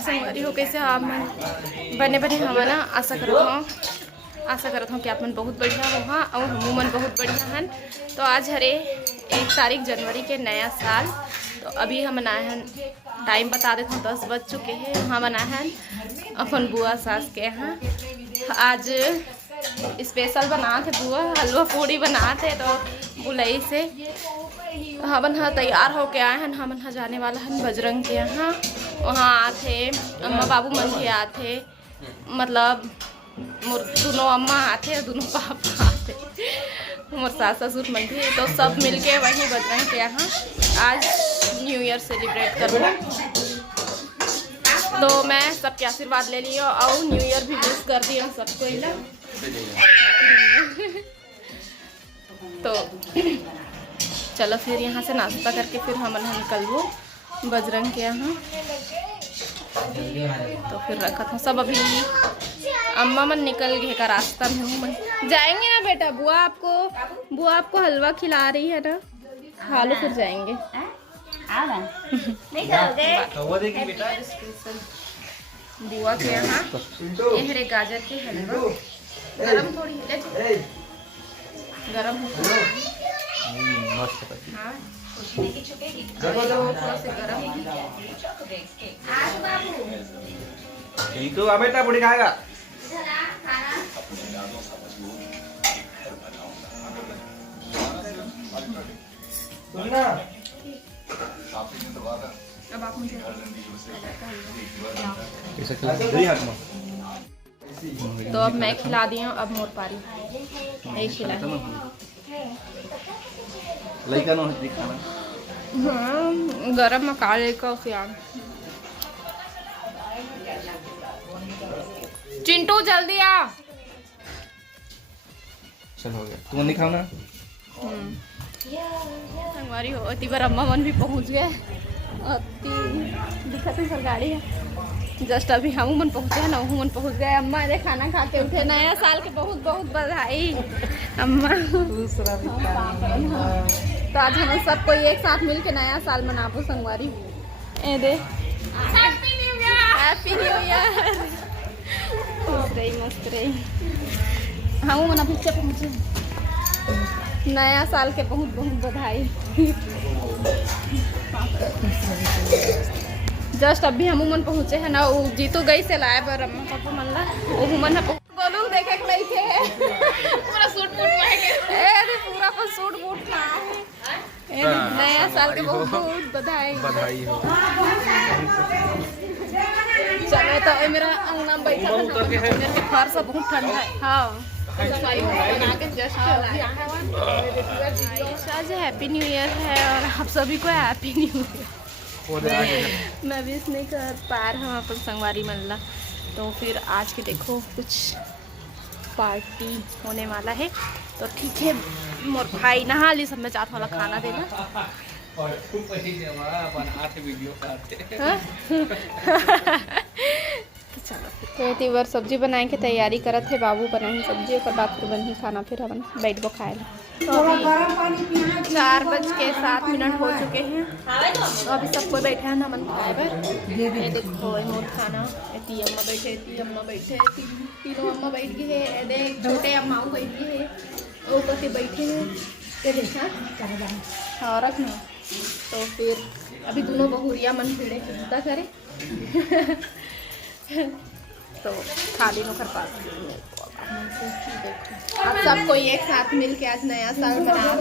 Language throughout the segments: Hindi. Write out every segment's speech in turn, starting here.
नमस्कार संगवारी हो, कैसे आप मन बने बने हवा ना। आशा करत हूँ कि आप मन बहुत बढ़िया हो हाँ और हम मन बहुत बढ़िया हन। तो आज हरे 1 तारीख जनवरी के नया साल। तो अभी हम आए हैं, टाइम बता देते हूँ 10 बज चुके हैं। हम आए हैं अपन बुआ सास के यहाँ। आज स्पेशल बना थे बुआ, हलवा पूड़ी बना थे। तो बुलई से हमन हा तैयार होके आए हैं। हमन हा जाने वाला है बजरंग के यहाँ। वहाँ आते अम्मा बाबू मन भी आते, मतलब मोर दोनों अम्मा आते और दोनों पापा आते, मोर सास ससुर मन भी। तो सब मिलके वहीं बजरंग के यहाँ आज न्यू ईयर सेलिब्रेट करूँ। तो मैं सबके आशीर्वाद ले लियो और न्यू ईयर भी विश कर दिया सबको। तो चलो फिर यहाँ से नाश्ता करके फिर हम निकलबो बजरंग के यहाँ। तो फिर रखा था सब, अभी अम्मा मन निकल गए का रास्ता में हूँ मैं। जाएंगे ना बेटा, बुआ आपको हलवा खिला रही है ना, खा लो फिर जाएंगे। बुआ के यहाँ ये हरे गाजर के हलवा, गरम थोड़ी है, गरम हो हाँ थोड़ा से गरम। तो बेटा पूरी खाएगा। अब आप मुझे तो अब मैं खिला दी हूँ। अब मोर पारी नहीं खिला लइका नो दिखाना। हाँ गरम में काले का सियान। चिंटू जल्दी आ। चल हो गया, तुम नहीं खाओ ना। संगवारी हो अति बार अम्मा मन भी पहुंच गए। अति दिखत है सर गाड़ी है जस्ट अभी हम मन पहुंचे हैं ना, मन पहुंच गए। अम्मा ने खाना खा के उठे। नया साल के बहुत बहुत बधाई अम्मा। तो आज हम सब कोई एक साथ मिल के नया साल मनाबो संगवारी। ए दे हैप्पी न्यू ईयर। खुश रही मस्त रही। हम मन अभी से पहुंचे, नया साल के बहुत बहुत बधाई। जस्ट अभी हम मन पहुंचे हैं ना। वो जीतू गई से लाए पर अम्मा पापा मन ला वो मन है बोलू देखे के नहीं थे। पूरा सूट बूट पहन ए पूरा पर सूट बूट ना है। नया साल के बहुत बहुत बधाई हो। चलो तो मेरा अंगना बैठा था, मेरे फर्श बहुत ठंडा है। हाँ बना के जस्ट आज हैप्पी न्यू ईयर है और आप सभी को हैप्पी न्यू ईयर। मैं विश नहीं कर पा रहा हूँ अपन संगवारी मल्ला। तो फिर आज के देखो कुछ पार्टी होने वाला है। तो ठीक है मोर भाई नहा ली, सब में चाट वाला खाना देना। तो चलो तीवर सब्जी बनाए के तैयारी करत है। बाबू बनाई सब्जी और बाद फिर बनी खाना, फिर हम बैठ खाए। तो अभी 4:07 हो चुके हैं। तो अभी सबको बैठे हैं नमन खाए पर। ये देखो मोर खाना एती अम्मा बैठे, तीनों अम्मा बैठ गए हैं। देख छोटे अम्मा बैठ गए हैं, ऊपर के बैठे हैं। ये देखा हाँ रखना। तो फिर अभी दोनों बहुरिया मन भिड़े चिंता करे। तो खाली नो कर पास आप सब कोई एक साथ मिल के आज नया साल मना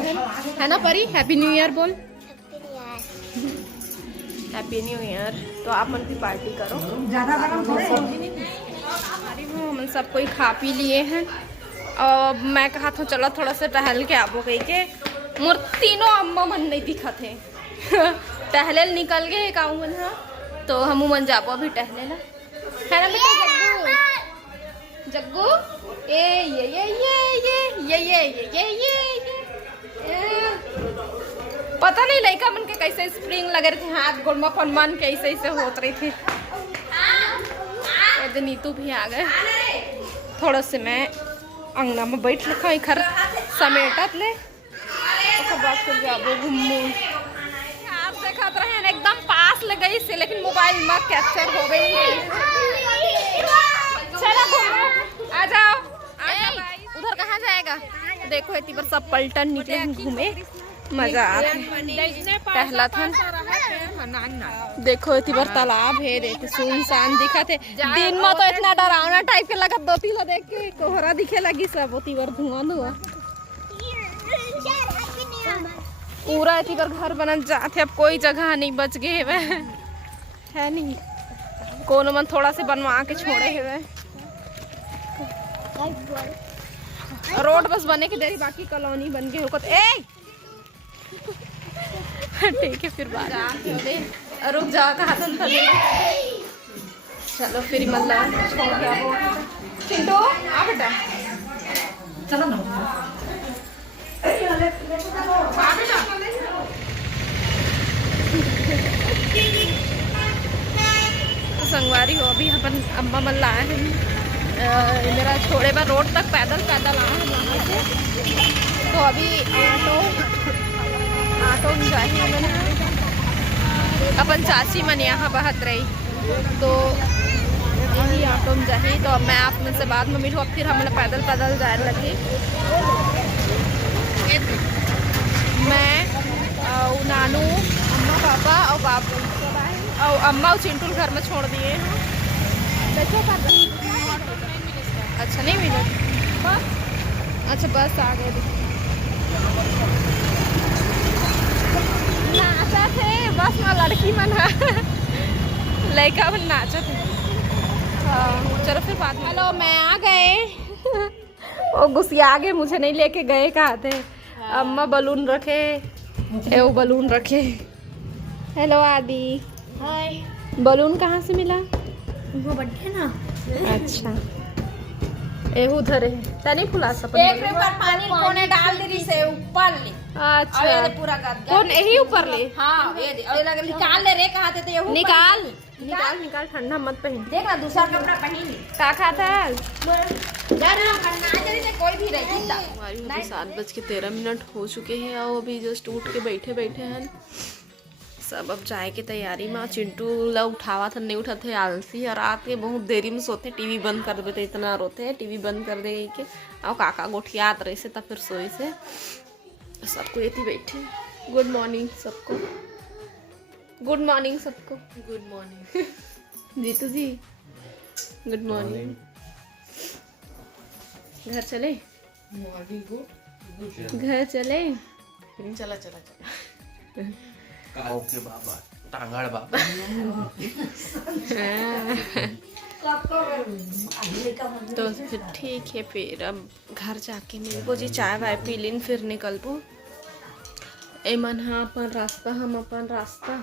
है ना। परी हैप्पी न्यू ईयर बोल। Happy new year. तो आप मन भी पार्टी करो। हम सब कोई खा पी लिए हैं। और मैं कहा था चलो थोड़ा सा टहल के आबो कही के। मोर तीनों अम्मा मन नहीं दिखा थे। टहले निकल गए गाँव मन। तो हम मन जाबो अभी टहले ला है ना बेटा। जग्गू ए ये पता नहीं लड़का मन के कैसे स्प्रिंग लगे रहे थे, हाथ गोड़ में फनमान के ऐसे ऐसे होत रही थी। नीतू भी आ गए। थोड़ा से मैं अंगना में बैठ रखा घर समेटत ले। बाद फिर जाबो घूमू। आप देखत रहे एकदम पास ले गई से, लेकिन मोबाइल में कैप्चर हो गई है। चलो घूमो, आ जाओ। उधर कहाँ जाएगा? देखो इतनी पर सब पलटन निकले हैं घूमे, मजा आता पहला था। देखो इतनी बार तालाब है, देख सुनसान दिखा थे। दिन में तो इतना डरावना टाइप के लगा, दो तीन देख के कोहरा दिखे लगी सब, इतनी बार धुआं धुआं पूरा इतनी बार घर बनल जाते। अब कोई जगह नहीं बच गए है नहीं, कोनो मन थोड़ा से बनवा के छोड़े हुए। रोड बस बने के देरी, बाकी कॉलोनी बन गई रुकत। ठीक है फिर बात रुक जाओ कहा। चलो फिर मतलब चिंटू आ बेटा, चलो ना संगवारी हो। अभी अपन अम्मा मन लाए हैं मेरा छोड़े पर रोड तक पैदल पैदल आए हैं यहाँ से। तो अभी ऑटो में जाए मैंने, अपन चाची मन यहाँ बहत रही, तो यही ऑटो में जाए। तो अब मैं आप में से बाद में मिलूँ। अब फिर हमने पैदल पैदल जाए लगी। मैं और नानू, अम्मा पापा और बाबू और अम्मा और चिंटू घर में छोड़ दिए हैं। अच्छा नहीं मिले बस, अच्छा बस आ गए। नाचा थे बस में लड़की मन लड़का मन नाचा थे। हाँ चलो फिर बात। हेलो मैं आ गए। वो गुस्सिया गए, मुझे नहीं लेके गए कहा थे। अम्मा बलून रखे, वो बलून रखे। हेलो आदि, हाय। बलून कहाँ से मिला? वो बर्थडे ना। अच्छा उधर है, तनी फुला सब एक ऊपर पानी कोने डाल दी से ऊपर ले। अच्छा ये पूरा गद कौन यही ऊपर ले? हां ये दे, और लगे निकाल ले रे कहा थे। ये निकाल निकाल निकाल, ठंडा मत पहन। देख ना दूसरा कपड़ा पहन का खाता है यार ना करना जल्दी से कोई भी रही था। हमारी अभी 7:13 हो चुके हैं और अभी जस्ट उठ के बैठे बैठे हैं सब। अब चाय की तैयारी में। चिंटू ला उठावा था, नहीं उठा थे, आलसी। और रात के बहुत देरी में सोते, टीवी बंद कर देते, इतना रोते हैं। टीवी बंद कर दे के और काका गोठियात रहे से, तब फिर सोई से सबको ये बैठे। गुड मॉर्निंग सबको, गुड मॉर्निंग सबको, गुड मॉर्निंग। जीतू जी गुड मॉर्निंग। घर चले, घर चले, चला चला चला। ओके बाबा, टांगड़ बाबा। तो फिर ठीक है, फिर अब घर जाके मिलबो जी, चाय वाय पी लिन, फिर निकलबो। एमन हाँ अपन रास्ता, हम अपन रास्ता,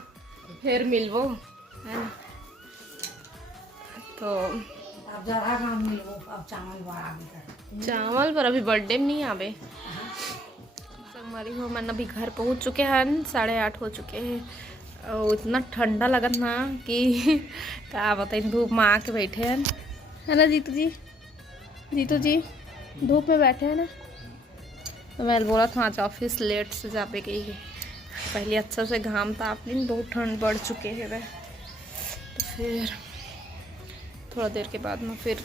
फिर मिलबो है ना। तो चावल पर अभी बर्थडे में नहीं आवे। हमारी हो मन अभी घर पहुंच चुके हैं, 8:30 हो चुके हैं। और इतना ठंडा लगत ना कि क्या बताइए, धूप में आके बैठे हैं है ना जीतू जी। जीतू जी धूप में बैठे हैं ना, तो मैं बोला था आज ऑफिस लेट से जाके गई है। पहले अच्छा से घाम ताप लिन, बहुत ठंड बढ़ चुके हैं वह। तो फिर थोड़ा देर के बाद में फिर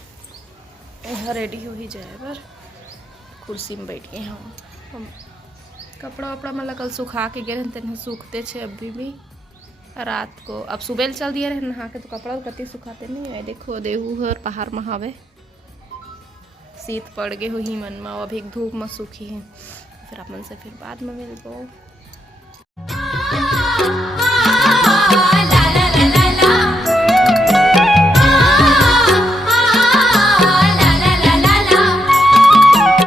यहाँ रेडी हो ही जाए। पर कुर्सी में बैठ गए हम। कपड़ा वपड़ा मतलब कल सुखा के गए रहते, सूखते छे अभी भी। रात को अब सुबह चल दिए रहे नहा के, तो कपड़ा कति सुखाते नहीं है। देखो देहू और पहाड़ में हवे शीत पड़ गए हो ही मन में, अभी धूप में सूखी है। फिर अपन से फिर बाद में मिलबो।